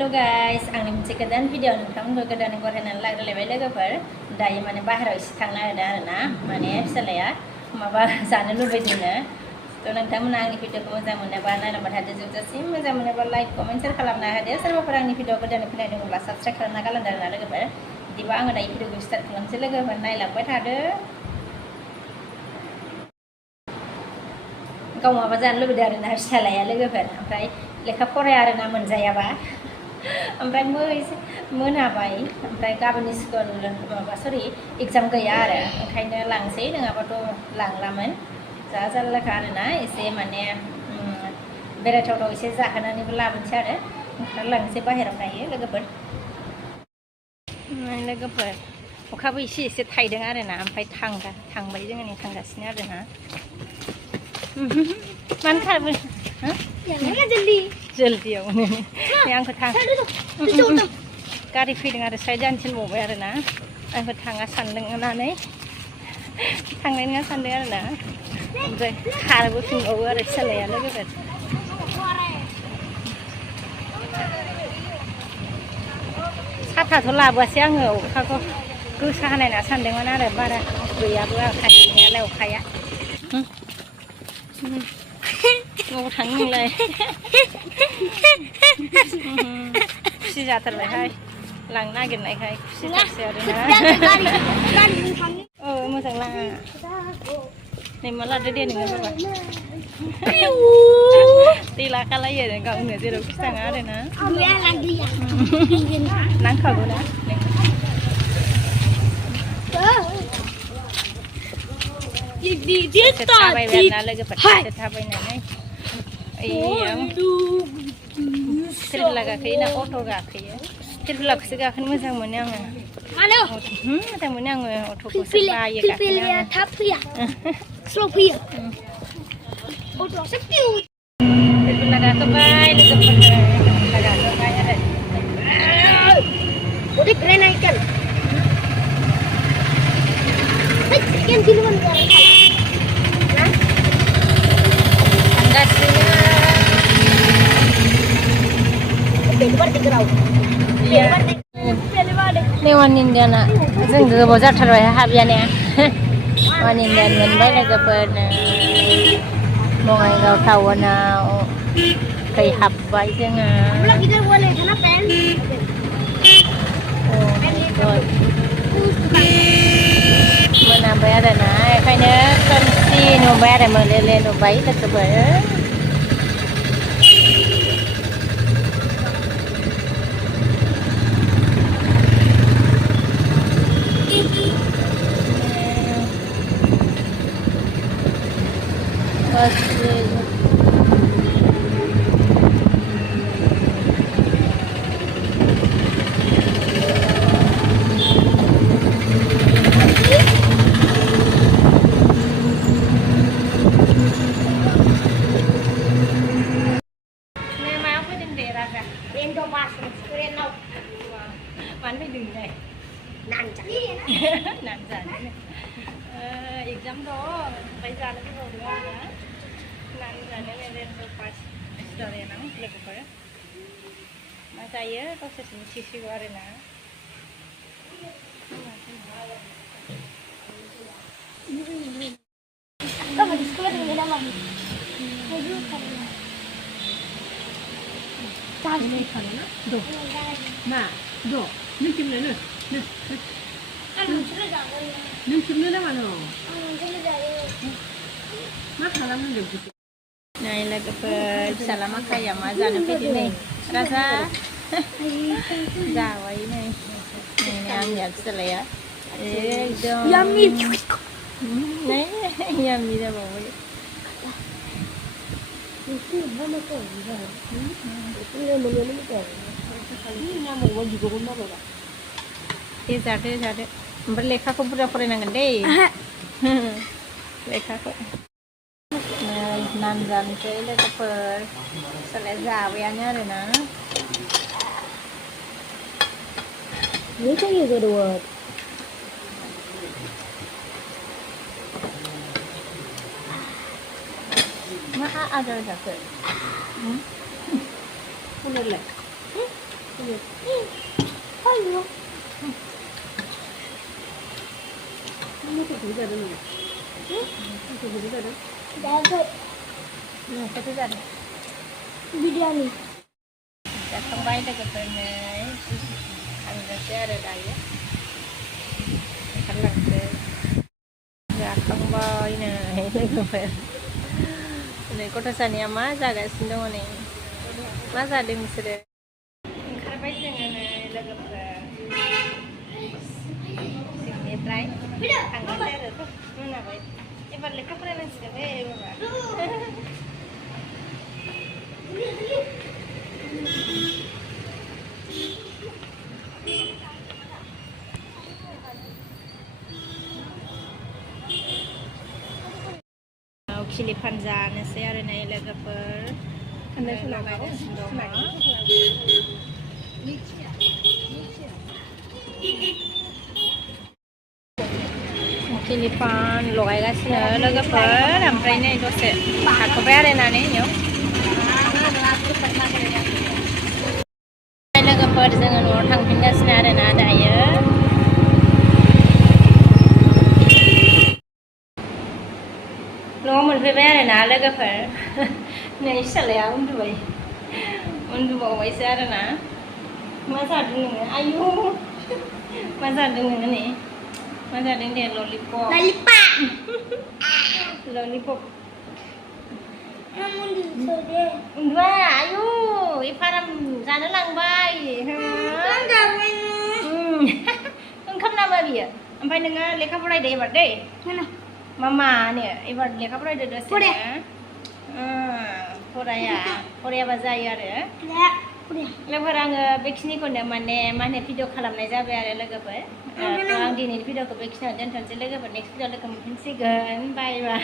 Hello guys, आंनि मोनसे गोदान भिडिअ नोंथांमोनखौ गोदानै बरायनानै लाग्रोलायबाय लोगोफोर दायो माने बाहेरायाव एसे थांनो नागिरदों आरोना माने फिसालाया माबा जानो लुबैदोंनो थ' नोंथांमोना आंनि भिडिअखौ मोजां मोनोबा नायलांबाय थादो जोबजासिम मोजां मोनोबा लाइक कमेन्ट शेयार खालामना होदो सोरबाफोर आंनि भिडिअ गोदानै फैनाय दङब्ला साबस्क्राइब खालामना गालांदो आरोना लोगोफोर बिदिबा आङो दायो भिडिअखौ स्टार्ट खालामसै लोगोफोर नायलांबाय थादो गाव माबा जानो लुबैदों आरोना फिसालाया लोगोफोर ओमफ्राय लेखा फराया आरोना मोनजायाबा ओमफ्राय एसे मोनाबाय ओमफ्राय गाबोननि स्कुल माबा सरि एग्जाम गैया आरो ओंखायनो लांसै नङाबाथ' लांलामोन जा जारलाखा आरोना एसे माने बेरायथावथाव एसे जाहोनानैबो लाबोनोसै आरो ओंखारलांसै बाहेरायाव दायो लोगोफोर अखाबो एसे एसे थाइदों आरोना ओमफ्राय थांबाय जोङो नै थांगासिनो आरोना मानो खारबो जल्दियाव आंखौ गारि फैदों आरो साइड जानोसै बावबाय आरोना आंखौ थाङा सानदोंनानै थांनाय नङा सानदों आरोना ओमफ्राय खारबो फिनबावो आरो फिसालाया लोगोफोर साथाथ' लाबोआसै आङो अखाखौ गोसा हानाय ना सानदोंमोन आरो बारा गैयाबो आखायनायालाय अखाया बबाव थाङो नोंलाय खुसि जाथारबायहाय लांनो नागिरनायखाय खुसि जासै आरोना औ मोजां लाङा नै मा लादो दे नोङो बाबा दै लाखालायो गावनो जेराव खुसि थाङा आरोना नांखागौ ना थाबायबाय आरोना लोगोफोर थाबायनानै फिरफिला गाखोयो ना अट' गाखोयो फिरफिलाखौसो गाखोनो मोजां मोनो आङो मोजां मोनो आङो अट'खौसो बायो गाखोनो थाब फैया स्ल' फैयो फिरफिला गाखोबाय लोगोफोर गाखोबाय आरो udah keren ikan ikan duluan ini wan Indiana जों गोबाव जाथारबाय हाबियानो wan Indian मोनबाय लोगोफोर बङाइगाव टाउनाव फैहाबबाय जोङो मोनाबाय आरोना बेखायनो खोमसि नुबाय आरो मोलेले नुबाय लोगोफोर Mana faiting đây? Nàn chả. Nàn chả đấy. Exam đó, bây giờ nó rồi đúng không? Nàn chả nên lên rồi pass story nắng lực của nó. Mà saya có sẽ sisi qua đây nè. Các bạn discover được đâu mà? Sao vậy thằng nó? Đồ. Mà đồ. nước chim nữa nè nước chim nữa đó mà nó mắt hà lắm được này là cái salama kaya mà ra nó phải đi này rasa ra vậy này này ăn nhạt sẽ lẹ yummy này yummy đó bảo vậy जादो ओमफ्राय लेखाखौ बुरजा फरायनांगोन दै लेखाखौ नान जानोसै लोगोफोर फिसालाया जाबायानो आरोना मा आदार जाखो Ayo. Ini tuh juga ada nih. Itu juga ada. Jago. Nah, satu tadi. Biryani. Jakambai लोगोफोरनो थांनोसै आरो दायो ओंखारलांसै जाखांबायनो लोगोफोर नै गथ'सानिया मा जागासिनो दङ नै मा जादों बिसोरो ओंखारबाय जोङो नै लोगोफोर सिटनिफ्राय थांनोसै आरो मोनाबाय एबार लेखा फरायनांसिगोन दे एबार खिलिफान जानोसै आरो नै लोगोफोर लगायगासिनो दङ खिलिफान लगायगासिनो लोगोफोर ओमफ्राय नै दसे थाथ'बाय आरो नानै इयाव लोगोफोर जोङो न'आव थांफिनगासिनो आरोना दायो न'आव मोनफैबाय आरोना लोगोफोर नै फिसालाया उन्दुबावबायसो आरोना मा जादों नोङो आयु मा जादों नोङो नै मा जादों दे ललिपप ललिपप उन्दुआ आयु एफाराम जानो लांबाय ओंखाम नामा बियो ओमफ्राय नोङो लेखा फरायदो एबार दै मामानो एबार लेखा फरायदो दसे फरायाबा जायो आरो लोगोफोर आङो बेखिनिखौनो माने मा होनो भिडिअ खालामनाय जाबाय आरो लोगोफोर आं दिनैनि भिडिअखौ बेखिनियाव दोनथ'नोसै लोगोफोर नेक्स्ट भिडिअ लोगो मोनफिनसिगोन बाय बाय